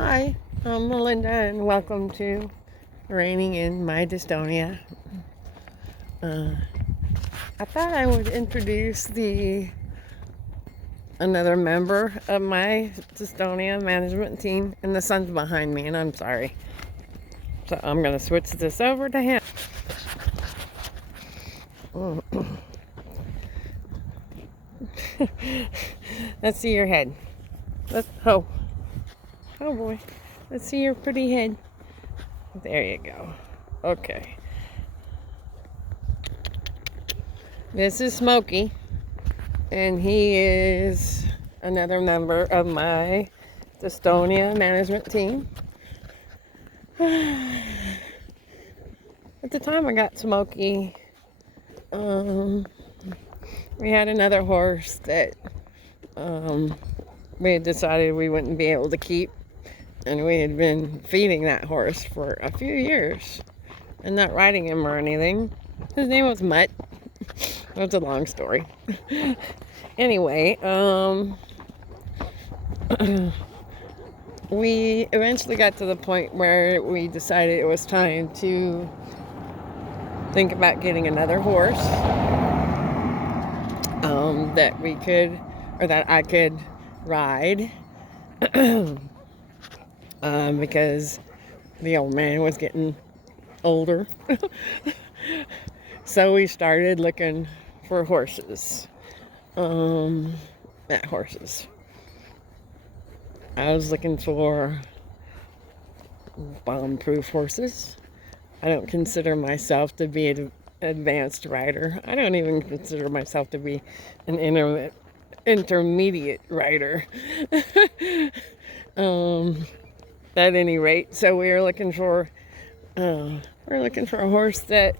Hi, I'm Melinda, and welcome to Reigning in My Dystonia. Uh, I thought I would introduce the another member of my Dystonia management team, and the son's behind me, and I'm sorry. So I'm going to switch this over to him. Let's see your head. Oh boy. Let's see your pretty head. There you go. Okay. This is Smokey, and he is another member of my Dystonia management team. At the time I got Smokey, we had another horse that we had decided we wouldn't be able to keep, and we had been feeding that horse for a few years and not riding him or anything. His name was Mutt. That's a long story. Anyway, we eventually got to the point where we decided it was time to think about getting another horse that we could, or that I could ride, because the old man was getting older. So we started looking for horses. Horses. I was looking for bomb-proof horses. I don't consider myself to be an advanced rider. I don't even consider myself to be an intermediate rider. At any rate, so we were looking for a horse that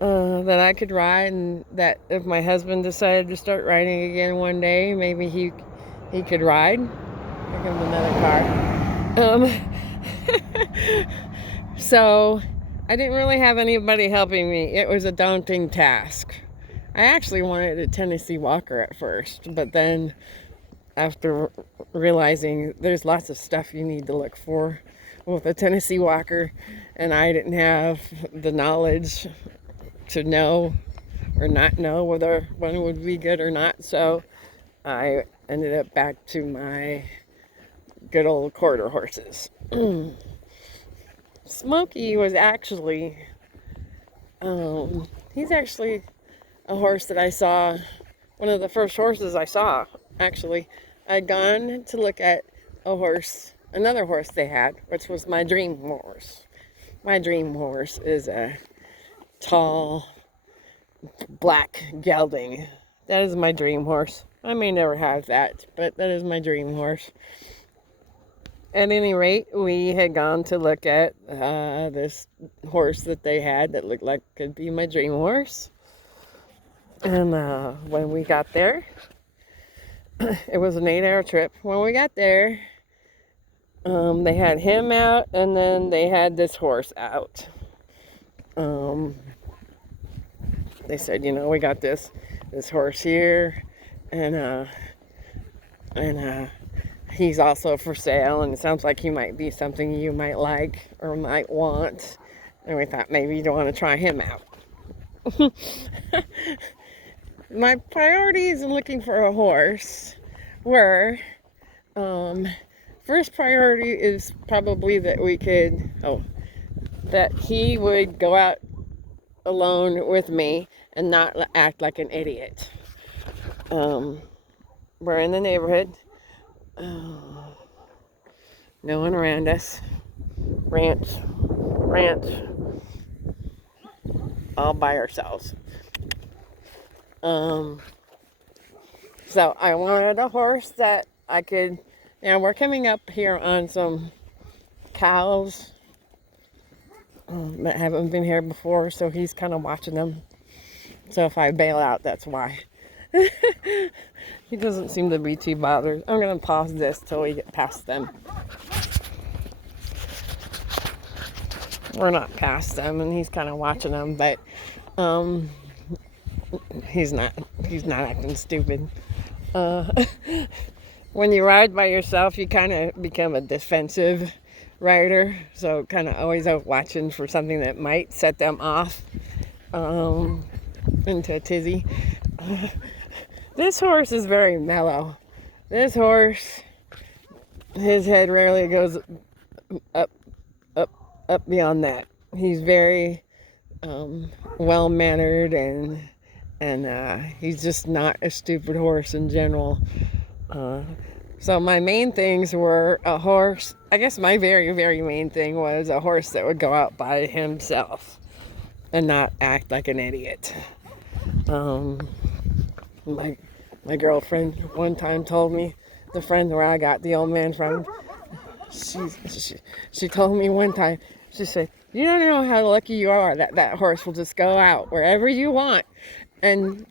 I could ride, and that if my husband decided to start riding again one day, maybe he could ride. Here comes another car. So I didn't really have anybody helping me. It was a daunting task. I actually wanted a Tennessee Walker at first, but then after realizing there's lots of stuff you need to look for with a Tennessee Walker, and I didn't have the knowledge to know or not know whether one would be good or not, so I ended up back to my good old quarter horses. Smokey was actually, he's actually a horse that I saw, one of the first horses I saw, actually. I'd gone to look at another horse they had, which was my dream horse. My dream horse is a tall, black gelding. That is my dream horse. I may never have that, but that is my dream horse. At any rate, we had gone to look at this horse that they had that looked like could be my dream horse. And when we got there, it was an 8-hour trip. When we got there, they had him out, and then they had this horse out. They said, we got this horse here, and he's also for sale, and it sounds like he might be something you might like or might want. And we thought maybe you'd want to try him out. My priorities in looking for a horse were, first priority is probably that that he would go out alone with me and not act like an idiot. We're in the neighborhood. No one around us. Ranch. All by ourselves. So I wanted a horse that I could, we're coming up here on some cows that haven't been here before, so he's kind of watching them. So if I bail out, that's why. He doesn't seem to be too bothered. I'm going to pause this till we get past them. We're not past them, and he's kind of watching them, but he's not acting stupid. when you ride by yourself, you kind of become a defensive rider. So kind of always out watching for something that might set them off into a tizzy. This horse is very mellow. This horse, his head rarely goes up, up beyond that. He's very well-mannered, and he's just not a stupid horse in general. So my main things were a horse. I guess my very, very main thing was a horse that would go out by himself and not act like an idiot. My girlfriend one time told me, the friend where I got the old man from, she told me one time, she said, you don't know how lucky you are that horse will just go out wherever you want and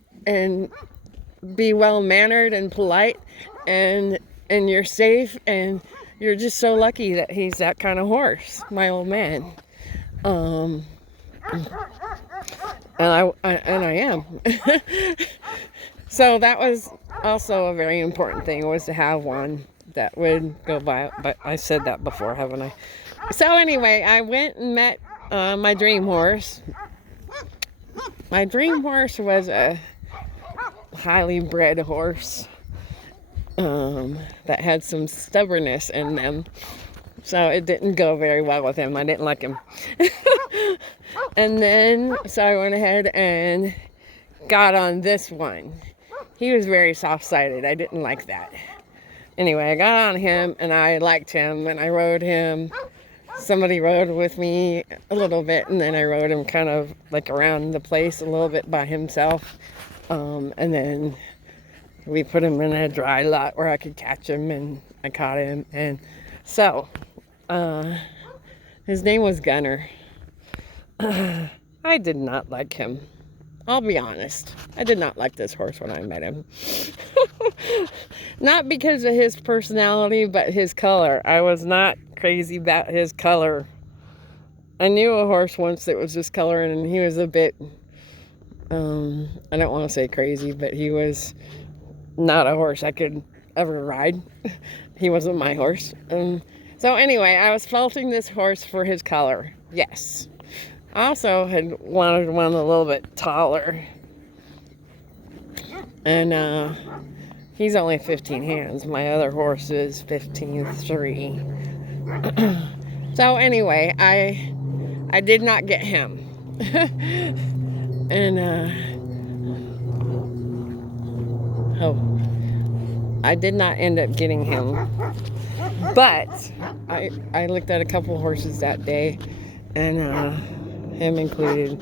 be well-mannered and polite, and you're safe, and you're just so lucky that he's that kind of horse, my old man. And I am. So that was also a very important thing, was to have one that would go by. But I said that before, haven't I? So anyway, I went and met my dream horse. My dream horse was a highly bred horse that had some stubbornness in them. So it didn't go very well with him. I didn't like him. And then, so I went ahead and got on this one. He was very soft-sided. I didn't like that. Anyway, I got on him, and I liked him, and I rode him. Somebody rode with me a little bit, and then I rode him kind of like around the place a little bit by himself. And then we put him in a dry lot where I could catch him, and I caught him. And so, his name was Gunner. I did not like him. I'll be honest. I did not like this horse when I met him. Not because of his personality, but his color. I was not crazy about his color. I knew a horse once that was this color, and he was a bit, I don't want to say crazy, but he was not a horse I could ever ride. He wasn't my horse. So anyway, I was faulting this horse for his color. Yes. I also had wanted one a little bit taller. And he's only 15 hands. My other horse is 15.3. So anyway, I did not get him. And I did not end up getting him. But I looked at a couple horses that day, and him included,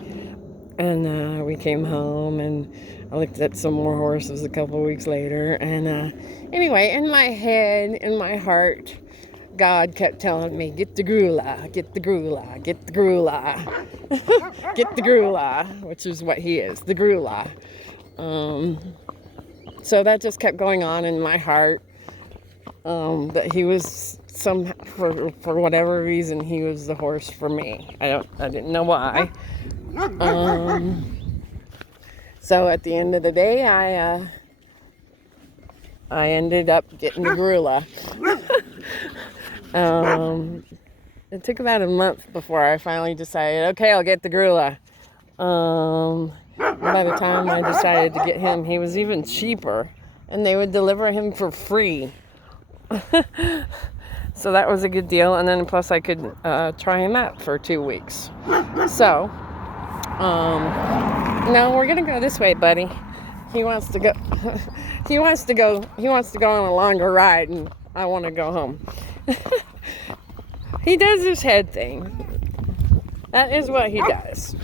and we came home, and I looked at some more horses a couple weeks later, and anyway, in my head, in my heart, God kept telling me, get the Grula, get the Grula, get the Grula, get the Grula, which is what he is, the Grula. So that just kept going on in my heart, that he was for whatever reason, he was the horse for me. I didn't know why. So at the end of the day, I ended up getting the Grula. It took about a month before I finally decided, okay, I'll get the Grula. By the time I decided to get him, he was even cheaper, and they would deliver him for free. So that was a good deal, and then plus I could try him out for 2 weeks. So, no, we're gonna go this way, buddy. He wants to go. He wants to go on a longer ride, and I want to go home. He does his head thing. That is what he does.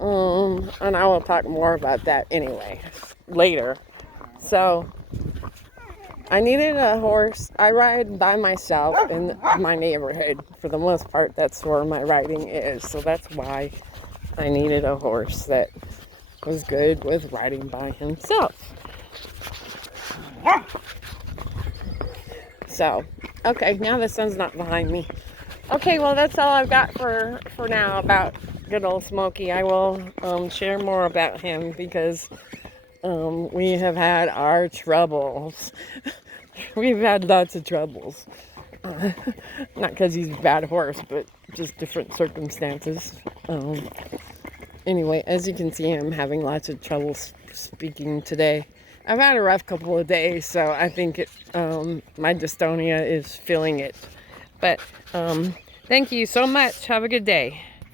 And I will talk more about that anyway later. So I needed a horse. I ride by myself in my neighborhood. For the most part, that's where my riding is. So that's why I needed a horse that was good with riding by himself. So, okay, now the sun's not behind me. Okay, well, that's all I've got for now about good old Smokey. I will share more about him because we have had our troubles. We've had lots of troubles. Not because he's a bad horse, but just different circumstances. Anyway, as you can see, I'm having lots of trouble speaking today. I've had a rough couple of days, so I think my dystonia is feeling it. But thank you so much. Have a good day.